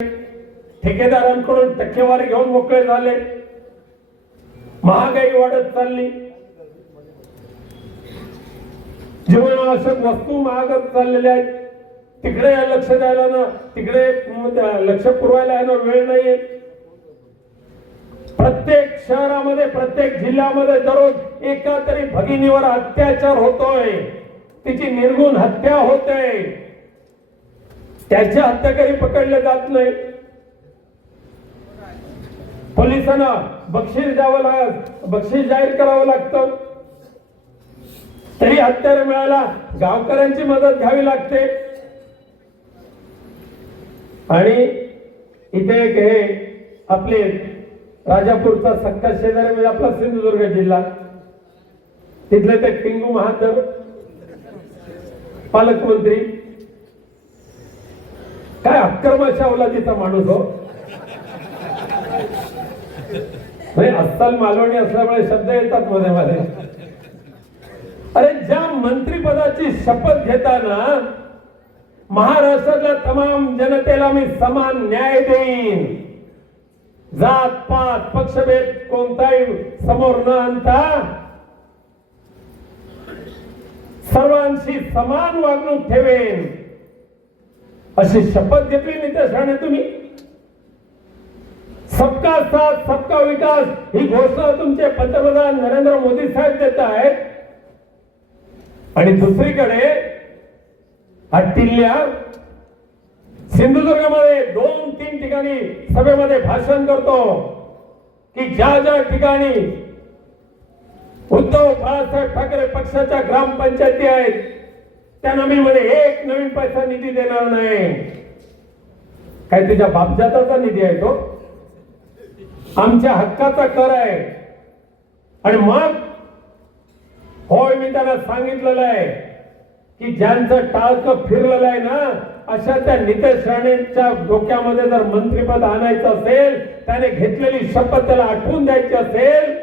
ठेकेदारांकडून टक्केवारी घेऊन मोकळे झाले. महागाई वाढत चालली, जीवनावश्यक वस्तू महागत चाललेल्या आहेत. तिकडे लक्ष द्यायला ना, तिकडे लक्ष पुरवायला ना वेळ नाहीये. प्रत्येक शहरामध्ये, प्रत्येक जिल्ह्यामध्ये दररोज एका तरी भगिनीवर अत्याचार होतोय, तिची निर्गुण हत्या होते. त्याच्या हत्याकारी पकडले जात नाही. पोलिसांना बक्षीस द्यावं, बक्षीस जाहीर करावं लागतं, तरी हत्यार मिळाला गावकऱ्यांची मदत घ्यावी लागते. आणि इथे एक हे आपले राजापूरचा सक्का शेजारी म्हणजे आपला सिंधुदुर्ग जिल्हा, तिथले ते टिंगू महाजन पालकमंत्री, काय अक्कर्माच्या अवलादीचा माणूस हो. अस्सल मालवणी असल्यामुळे शब्द येतात मध्ये मध्ये. अरे ज्या मंत्रिपदाची शपथ घेताना महाराष्ट्रातल्या तमाम जनतेला मी समान न्याय देईन, जात पात पक्षभेद कोणताही समोर न आणता सर्वांशी समान वागणूक ठेवेन, अशी शपथ घेतली नितेश राणे तुम्ही. सबका साथ सबका विकास ही घोषणा तुमचे पंतप्रधान नरेंद्र मोदी साहेब देत आहेत. आणि दुसरीकडे हट्टिल्ल्या सिंधुदुर्गमध्ये 2-3 ठिकाणी सभेमध्ये भाषण करतो की ज्या ज्या ठिकाणी उद्धव बाळासाहेब ठाकरे पक्षाच्या ग्रामपंचायती आहेत त्यांना मी म्हणे एक नवीन पैसा निधी देणार नाही. काय तुझ्या बापजाताचा निधी आहे तो? आमच्या हक्काचा कर आहे. आणि मग होय, मी त्यांना सांगितलेलं आहे की ज्यांचं टाळकं फिरलेलं आहे ना, अशा त्या नितेश राणेंच्या डोक्यामध्ये जर मंत्रिपद आणायचं असेल, त्याने घेतलेली शपथ त्याला आठवून द्यायची असेल,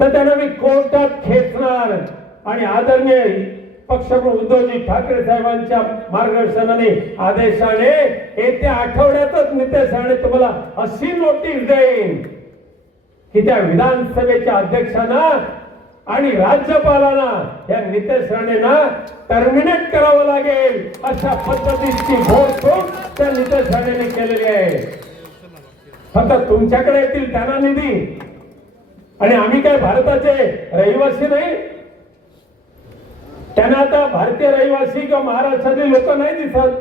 तर त्यांना मी कोर्टात खेचणार. आणि आदरणीय पक्षप्रमुख उद्धवजी ठाकरे साहेबांच्या मार्गदर्शनाने, आदेशाने येत्या आठवड्यातच नितेश राणे तुम्हाला अशी नोटीस देईन की त्या विधानसभेच्या अध्यक्षांना आणि राज्यपालांना या नितेश राणेंना टर्मिनेट करावं लागेल. अशा पद्धतीची घोषणा त्या नितेश राणेंनी केलेली आहे. फक्त तुमच्याकडे येतील त्यांना निधी, आणि आम्ही काय भारताचे रहिवासी नाही? त्यांना आता भारतीय रहिवासी किंवा महाराष्ट्रातील लोक नाही दिसत.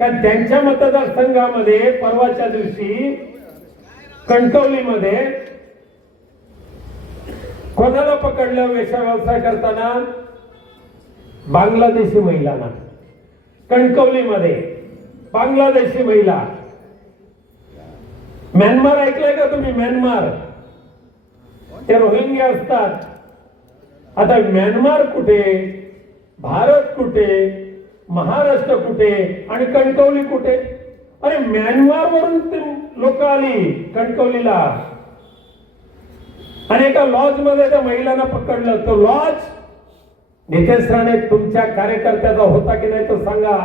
कारण त्यांच्या मतदारसंघामध्ये परवाच्या दिवशी कणकवलीमध्ये कोणाला पकडलं वेश्या व्यवसाय करताना? बांगलादेशी महिलांना. कणकवलीमध्ये बांगलादेशी महिला. म्यानमार ऐकलंय का तुम्ही? म्यानमार ते रोहिंग्या असतात. आता म्यानमार कुठे, भारत कुठे, महाराष्ट्र कुठे आणि कणकवली कुठे? अरे म्यानमार वरून लोक आली कणकवलीला आणि एका लॉज मध्ये त्या महिलांना पकडलं. तो लॉज नितेश राणे तुमच्या कार्यकर्त्याचा होता की नाही तो सांगा.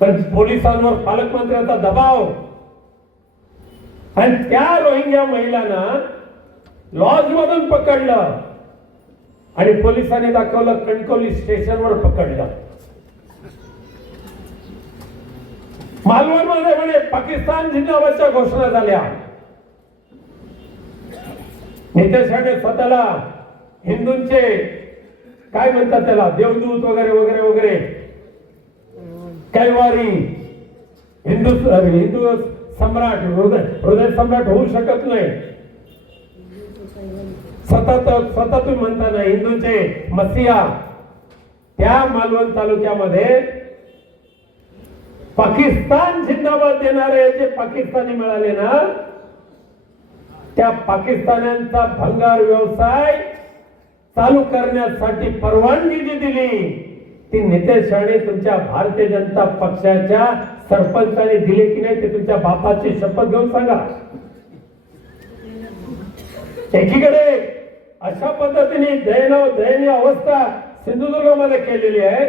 पण पोलिसांवर पालकमंत्र्यांचा दबाव, आणि त्या रोहिंग्या महिलांना लॉज मधून पकडलं आणि पोलिसांनी दाखवलं कणकवली स्टेशनवर पकडलं. मालवण मध्ये म्हणे पाकिस्तान जिंदाबादच्या घोषणा झाल्या. नितेश राणे स्वतःला हिंदूंचे काय म्हणतात त्याला, देवदूत वगैरे वगैरे वगैरे, कैवारी, हिंदू सम्राट, हृदय सम्राट होऊ शकत नाही. स्वतः तुम्ही म्हणता ना हिंदूंचे मसिहा. त्या मालवण तालुक्यामध्ये पाकिस्तान जिंदाबाद देणारे जे पाकिस्तानी मिळाले ना, त्या पाकिस्तान्यांचा भंगार व्यवसाय चालू करण्यासाठी परवानगी जी दिली ती नितेश राणे तुमच्या भारतीय जनता पक्षाच्या सरपंचाने दिली की नाही ते तुमच्या बापाची शपथ घेऊन सांगा. एकीकडे अशा पद्धतीने दयनीय अवस्था सिंधुदुर्गामध्ये केलेली आहे,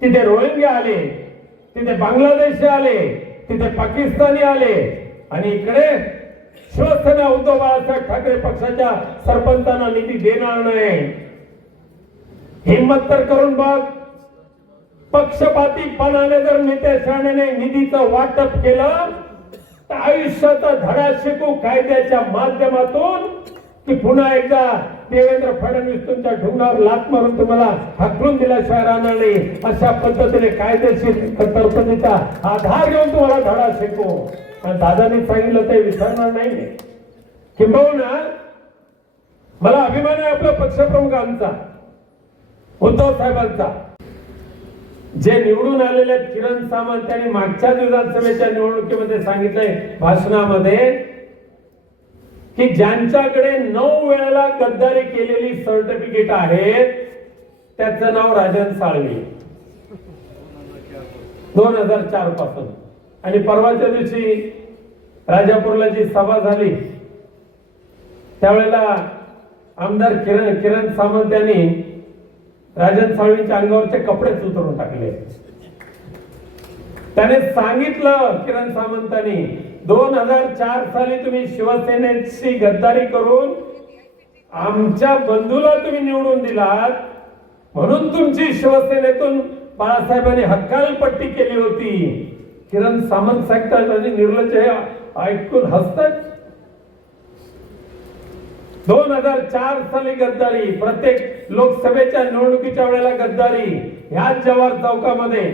तिथे रोहिंग्या आले, तिथे बांगलादेशी आले, तिथे पाकिस्तानी आले आणि इकडे शिवसेना उद्धव बाळासाहेब ठाकरे पक्षाच्या सरपंचांना निधी देणार नाही. हिम्मत तर करून बघ. पक्षपातीपणाने जर नितेश राणेने निधीचं वाटप केलं तर आयुष्याचा धडा शिकू कायद्याच्या माध्यमातून की पुन्हा एकदा देवेंद्र फडणवीस तुमच्या ढुंगावर लात मारून तुम्हाला हाकलून दिल्याशिवाय राहणार नाही. अशा पद्धतीने कायदेशीर तरतुदीचा आधार घेऊन तुम्हाला धडा शिकू. पण दादांनी सांगितलं ते विसरणार नाही. किंबहुना मला अभिमान आहे आपल्या पक्षप्रमुखांचा, उद्धव साहेबांचा. जे निवडून आलेले किरण सामंत यांनी मागच्या विधानसभेच्या निवडणुकीमध्ये सांगितलंय भाषणामध्ये की ज्यांच्याकडे 9 वेळेला गद्दारी केलेली सर्टिफिकेट आहेत त्याचं नाव राजन साळवी 2004 पासून. आणि परवाच्या दिवशी राजापूरला जी सभा झाली त्यावेळेला आमदार किरण सामंत यांनी राजन साळवींच्या अंगावरचे कपडेच उतरून टाकले. त्याने सांगितलं किरण सामंतांनी 2004 साली तुम्ही शिवसेनेची गद्दारी करून आमच्या बंधूला तुम्ही निवडून दिलात म्हणून तुमची शिवसेनेतून बाळासाहेबांनी हकालपट्टी केली होती. किरण सामंत सांगतात आणि निर्लज्ज हे ऐकून हसतात. 2004 साली गद्दारी, प्रत्येक लोकसभेच्या निवडणुकीच्या वेळेला गद्दारी. ह्याच जवाहर चौकामध्ये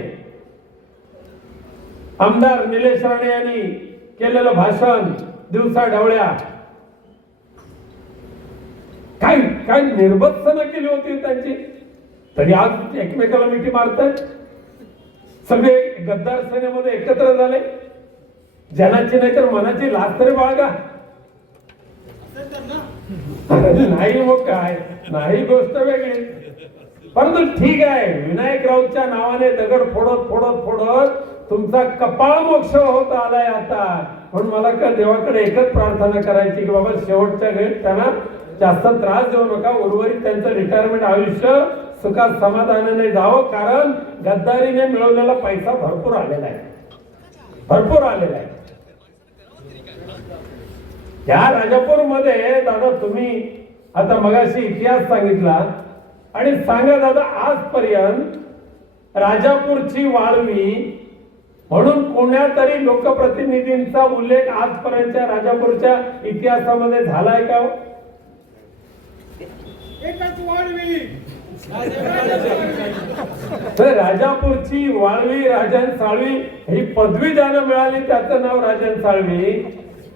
आमदार निलेश राणे यांनी केलेलं भाषण दिवसा ढवळ्या काय काय निर्बत्सना केली होती त्यांची. तरी आज एकमेकाला मिठी मारतात. सगळे गद्दार सेनेमध्ये एकत्र झाले. जनाची नाही तर मनाची लाज तरी बाळगा. नाही मग काय नाही, गोष्ट वेगळी. परंतु ठीक आहे, विनायक राऊतच्या नावाने दगड फोडत फोडत फोडत तुमचा कपाळ मोक्ष होत आलाय आता. म्हणून मला का देवाकडे एकच प्रार्थना करायची की बाबा शेवटच्या वेळेत त्यांना जास्त त्रास देऊ नका. उर्वरित त्यांचं रिटायरमेंट आयुष्य सुखात समाधानाने जावं. कारण गद्दारीने मिळवलेला पैसा भरपूर आलेला आहे, भरपूर आलेला आहे. या राजापूर मध्ये दादा तुम्ही आता मगाशी इतिहास सांगितला आणि सांगा दादा आजपर्यंत राजापूरची वाळवी म्हणून कोण्या तरी लोकप्रतिनिधींचा उल्लेख आजपर्यंतच्या राजापूरच्या इतिहासामध्ये झालाय का? राजापूरची वाळवी राजन साळवी ही पदवी ज्याला मिळाली त्याचं नाव राजन साळवी.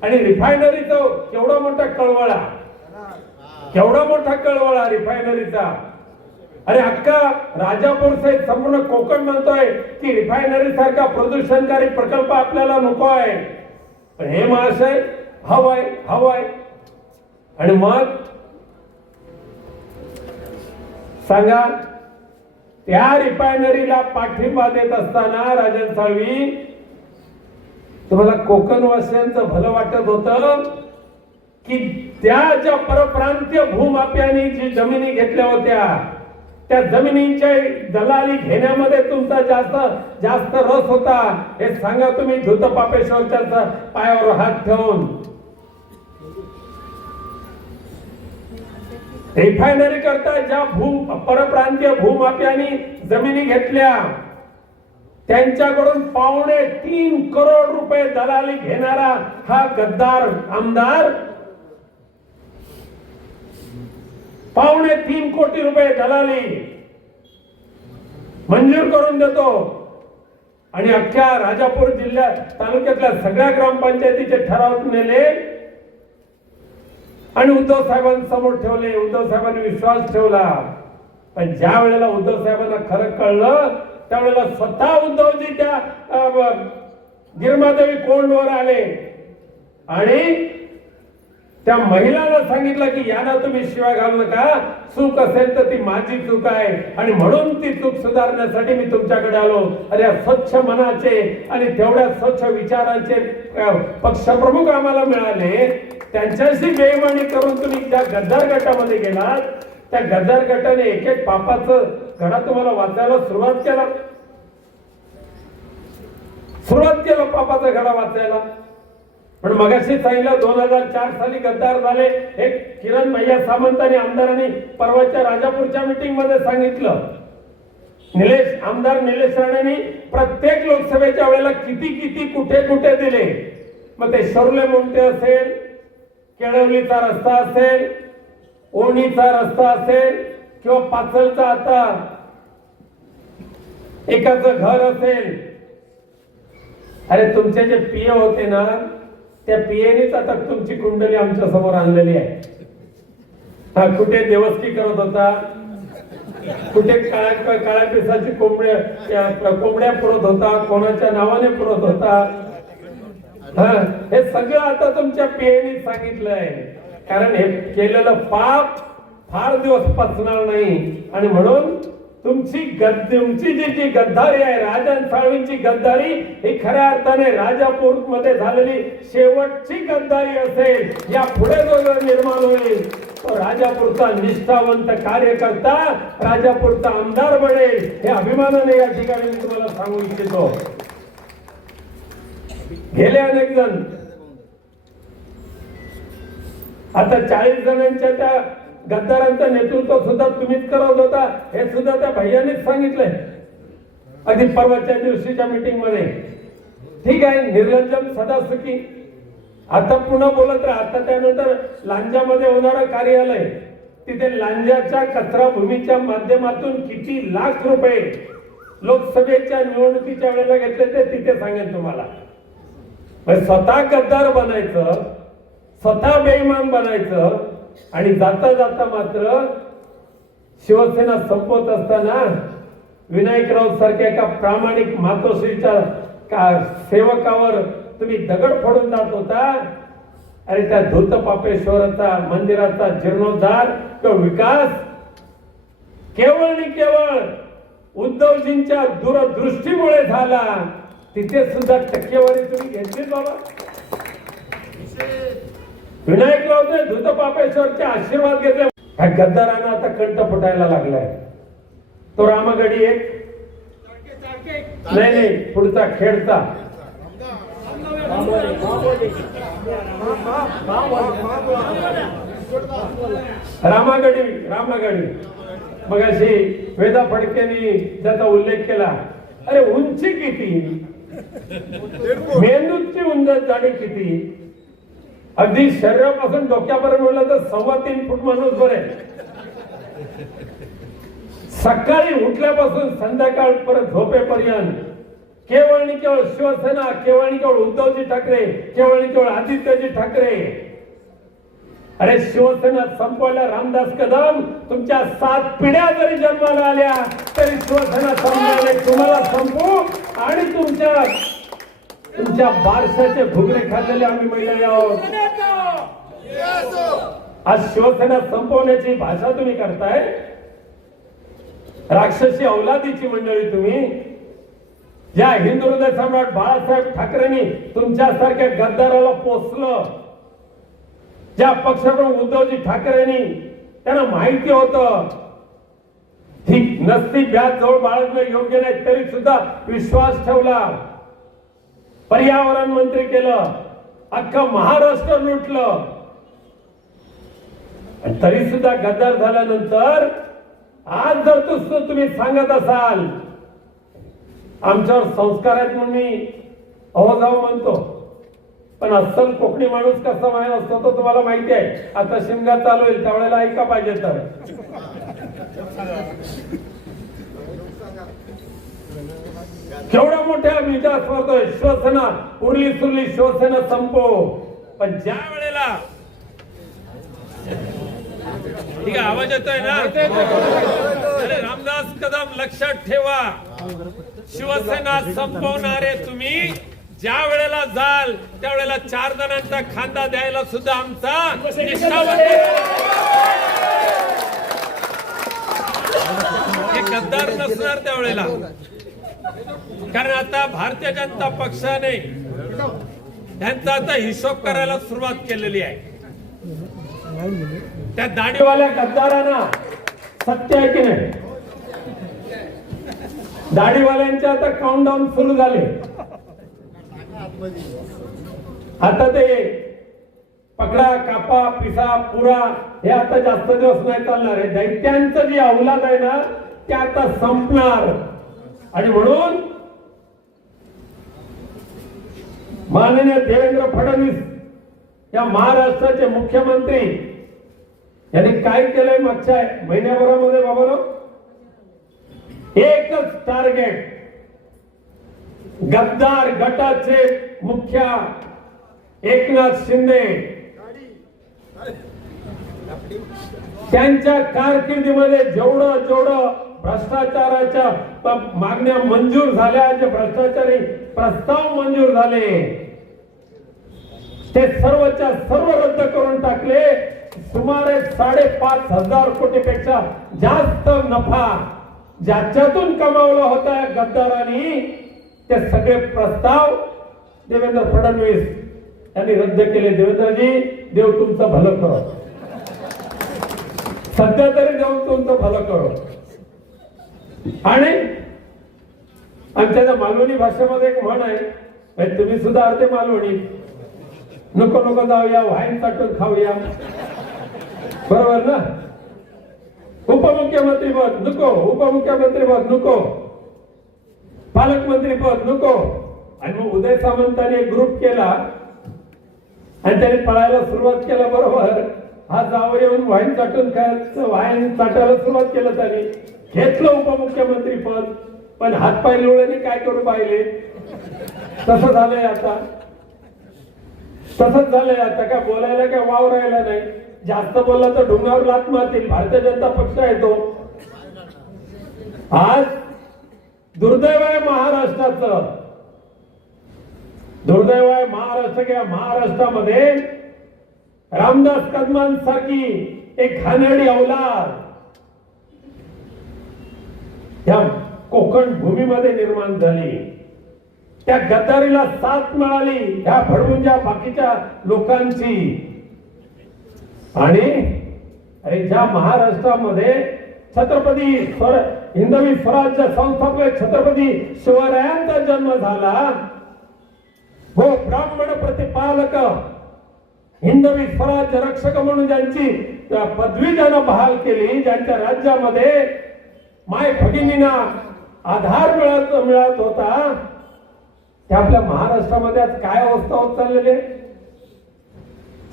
आणि रिफायनरीचा केवढा मोठा कळवळा, केवढा मोठा कळवळा रिफायनरीचा. अरे अख्खा राजापूर सहित संपूर्ण कोकण म्हणतोय की रिफायनरी सारखा प्रदूषणकारी प्रकल्प आपल्याला नको आहे. पण हे महाशय हवाय हवाय. आणि मग सांगा त्या रिफायनरीला पाठिंबा देत असताना राजन साळवी तुम्हाला कोकणवासियांचं भलं वाटत होतं की त्या ज्या परप्रांतीय भूमाप्यांनी जी जमिनी घेतल्या होत्या त्या जमिनींच्या दलाली घेण्यामध्ये तुमचा जास्त रस होता. हे सांगा तुम्ही धूतपापेश्वरच्या पायावर हात ठेवून. रिफायनरी करता ज्या परप्रांतीय भूमाप्यांनी जमिनी घेतल्या त्यांच्याकडून 3.25 करोड रुपये दलाली घेणारा हा गद्दार आमदार 3.25 कोटी रुपये दलाली मंजूर करून देतो. आणि अख्ख्या राजापूर जिल्ह्यात तालुक्यातल्या सगळ्या ग्रामपंचायतीचे ठराव नेले आणि उद्धव साहेबांसमोर ठेवले. उद्धव साहेबांनी विश्वास ठेवला. पण ज्या वेळेला उद्धव साहेबांना खरं कळलं त्यावेळेला स्वतः उद्धवजी त्या गिरमादेवी कोंडवर आले आणि त्या महिलाला सांगितलं की यांना तुम्ही शिवाय घालू नका. चूक असेल तर ती माझी चूक आहे आणि म्हणून ती चूक सुधारण्यासाठी मी तुमच्याकडे आलो. अरे स्वच्छ मनाचे आणि तेवढ्या स्वच्छ विचारांचे पक्षप्रमुख आम्हाला मिळाले. त्यांच्याशी बेईमानी करून तुम्ही ज्या गद्दार गटामध्ये गेलात त्या गद्दार गटाने एक एक पापाचं घडा तुम्हाला वाचायला सुरुवात केला. सुरुवात केलं पापाचा घडा वाचायला. पण मगाशी सांगितलं 2004 साली गद्दार झाले. एक किरण भैया सामंत आणि आमदारांनी परवाच्या राजापूरच्या मीटिंग मध्ये सांगितलं. आमदार निलेश राणेंनी प्रत्येक लोकसभेच्या वेळेला किती किती कुठे कुठे दिले. मग ते शर्ले मोंटे असेल, केळवलीचा रस्ता असेल, ओणीचा रस्ता असेल किंवा पाचलचा आता एकाचं घर असेल. अरे तुमचे जे पीए होते ना, त्या पीएनेच आता तुमची कुंडली आमच्या समोर आणलेली आहे. हा कुठे देवस्की करत होता, कुठे काळ्या पिसाची कोंबड्या पुरत होता, कोणाच्या नावाने पुरत होता. हे सगळं आता तुमच्या पीएने सांगितलंय. कारण हे केलेलं पाप फार दिवस पचणार नाही. आणि म्हणून तुमची जी गद्दारी आहे, राजन साळवींची गद्दारी, ही खऱ्या अर्थाने राजापूर मध्ये झालेली शेवटची गद्दारी असेल. या पुढे जो निर्माण होईल तो राजापूरचा निष्ठावंत कार्यकर्ता, राजापूरचा आमदार बनेल, हे अभिमानाने या ठिकाणी मी तुम्हाला सांगू इच्छितो. गेले अनेक जण, आता 40 जणांच्या त्या गद्दारांचं नेतृत्व सुद्धा तुम्हीच करत होता, हे सुद्धा त्या भैयानेच सांगितलंय अगदी परवाच्या दिवशीच्या मीटिंग मध्ये. ठीक आहे, निर्लज्जम सदासुखी. आता पुन्हा बोलत राहा. आता त्यानंतर लांजामध्ये होणारं कार्यालय, तिथे लांजाच्या कचरा भूमीच्या माध्यमातून किती लाख रुपये लोकसभेच्या निवडणुकीच्या वेळेला घेतले ते तिथे सांगेन तुम्हाला. स्वतः गद्दार बनायचं, स्वतः बेईमान बनायचं आणि जाता जाता मात्र शिवसेना संपवत असताना विनायकराव सारख्या एका प्रामाणिक मातोश्रीच्या सेवकावर तुम्ही दगड फोडून जात होता. अरे त्या धूतपापेश्वराचा मंदिराचा जीर्णोद्धार किंवा विकास केवळ आणि केवळ उद्धवजींच्या दूरदृष्टीमुळे झाला. तिथे सुद्धा टक्केवारी तुम्ही घेतली बाबा. विनायकरावने धूतपापेश्वरचे आशीर्वाद घेतले. गद्दारांना आता कंठ फुटायला लागलाय. तो रामगडी एक नाही पुढचा खेडचा रामागडी मग अशी वेदा फडकेनी त्याचा उल्लेख केला. अरे उंची किती, मेंदूची उंच जाडी किती, अगदी शरीरापासून डोक्यापर्यंत म्हणलं तर 3.25 फूट माणूस बरे. सकाळी उठल्यापासून संध्याकाळपर्यंत झोपेपर्यंत केवळ आणि केवळ शिवसेना, केवळ आणि केवळ उद्धवजी ठाकरे, केवळ आणि केवळ आदित्यजी ठाकरे. अरे शिवसेना संपवायला रामदास कदम तुमच्या 7 पिढ्या जरी जन्माला आल्या तरी शिवसेना संपवायला तुम्हाला संपू आणि तुमच्या बारशाचे घुगरे खाल्लेले आम्ही महिला आहोत. आज शिवसेना संपवण्याची भाषा तुम्ही करताय. राक्षसी औलादीची मंडळी तुम्ही. ज्या हिंदू हृदय सम्राट बाळासाहेब ठाकरेंनी तुमच्यासारख्या गद्दाराला पोचलं, ज्या पक्षप्रमुख उद्धवजी ठाकरेंनी त्यांना माहिती होतं ही नसती व्याज जवळ बाळगणं योग्य नाही, तरी सुद्धा विश्वास ठेवला. पर्यावरण मंत्री केलं, अख्खं महाराष्ट्र लुटलं. तरी सुद्धा गद्दार झाल्यानंतर आज जर तुम्ही सांगत असाल आमच्यावर संस्कार आहेत म्हणून मी अहो जाऊ म्हणतो, पण अस्सल कोकणी माणूस कसा माहिती असतो तो तुम्हाला माहिती आहे. आता शिमगा चालू होईल त्यावेळेला ऐका पाहिजे तर. केवढ्या मोठ्या विचार करतोय शिवसेना, उरली सुरली शिवसेना संपो. पण ज्या वेळेला ठीक आहे, आवाज येतोय ना? अरे रामदास कदम लक्षात ठेवा, शिवसेना संपवणारे तुम्ही ज्या वेळेला जाल त्यावेळेला 4 जणांचा खांदा द्यायला सुद्धा आमचा निष्ठावंत हे गद्दार नसणार त्यावेळेला. कारण आता भारतीय जनता पक्षाने त्यांचा आता हिशोब करायला सुरुवात केलेली आहे. त्या दाढीवाल्या गद्दारांना सत्य आहे की नाही? दाढीवाल्यांचे आता काउंटडाऊन सुरू झाले. आता ते पकडा कापा पिसा पुरा हे आता जास्त दिवस नाही चालणार आहे. दैत्यांचं जे अवलाद आहे ना ते आता संपणार. आणि म्हणून माननीय देवेंद्र फडणवीस या महाराष्ट्राचे मुख्यमंत्री यांनी काय केलंय मागच्या महिन्याभरामध्ये बाबांनो, एकच टार्गेट, गद्दार गटाचे मुख्य एकनाथ शिंदे त्यांच्या कारकिर्दीमध्ये जेवढं भ्रष्टाचाराच्या मागण्या मंजूर झाल्या, जे भ्रष्टाचारी प्रस्ताव मंजूर झाले ते सर्वच्या सर्व रद्द करून टाकले. सुमारे 5,500 कोटीपेक्षा जास्त नफा ज्याच्यातून कमावला होता या गद्दारांनी ते सगळे प्रस्ताव देवेंद्र फडणवीस यांनी रद्द केले. देवेंद्रजी, देव तुमचं भलं करो, सध्या तरी देव तुमचं भलं करो. आणि आमच्या त्या मालवणी भाषेमध्ये एक म्हण आहे, तुम्ही सुद्धा अर्धे मालवणी, नको नको जाऊया वाईन चाटून खाऊया, बरोबर ना. उपमुख्यमंत्री पद नको, उपमुख्यमंत्री पद नको, पालकमंत्री पद नको. आणि मग उदय सामंतांनी एक ग्रुप केला आणि त्याने पळायला सुरुवात केला. बरोबर, हा जावं येऊन वाईन चाटून खायचं, वाईन चाटायला सुरुवात केलं, त्याने घेतलं उपमुख्यमंत्री पद. पण हातपाय लोळ्याने काय करू पाहिले, तसं झालंय आता, तसंच झालंय आता. काय बोलायला काय वाव राहिला नाही. जास्त बोलला तर ढुंगावर लात मारतील. भारतीय जनता पक्ष आहे तो. आज दुर्दैव आहे महाराष्ट्राचं, दुर्दैव आहे महाराष्ट्र. किंवा महाराष्ट्रामध्ये रामदास कदमांसारखी एक घाणेरडी अवलाद या कोकण भूमीमध्ये निर्माण झाली. त्या गद्दारीला साथ मिळाली ह्या फडवूनच्या बाकीच्या लोकांची. आणि ज्या महाराष्ट्रामध्ये छत्रपती हिंदवी स्वराज्य संस्थापक छत्रपती शिवरायांचा जन्म झाला, हो, ब्राह्मण प्रतिपालक हिंदवी स्वराज्य रक्षक म्हणून ज्यांची पदवी ज्यानं बहाल केली, ज्यांच्या राज्यामध्ये माय भगिनींना आधार मिळत होता, त्या आपल्या महाराष्ट्रामध्ये आज काय अवस्था होत चाललेली आहे.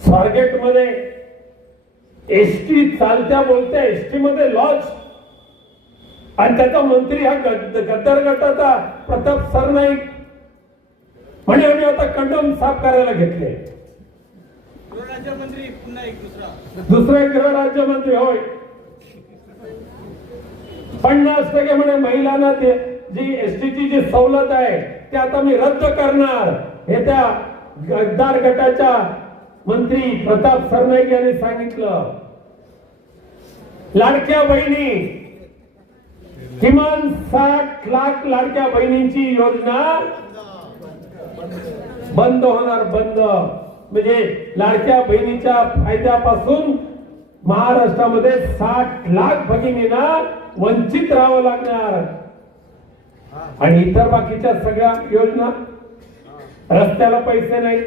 स्वारगेट मध्ये एसटी चालत्या बोलत्या एसटी मध्ये लॉज, आणि त्याचा मंत्री हा गद्दार गटाचा प्रताप सरनाईक म्हणे आम्ही आता कंडोम साफ करायला घेतले. गृहराज्यमंत्री पुन्हा एक दुसरा गृहराज्यमंत्री होय. 50% म्हणे महिलांना जी एसटीची जी सवलत आहे ते आता मी रद्द करणार, हे त्या गद्दार गटाच्या मंत्री प्रताप सरनाईक यांनी सांगितलं. लाडक्या बहिणी, किमान 60 लाख लाडक्या बहिणींची योजना बंद होणार, बंद. म्हणजे लाडक्या बहिणीच्या फायद्यापासून महाराष्ट्रामध्ये 60 लाख भगिनींना वंचित राहावं लागणार. आणि इतर बाकीच्या सगळ्या योजना, रस्त्याला पैसे नाही,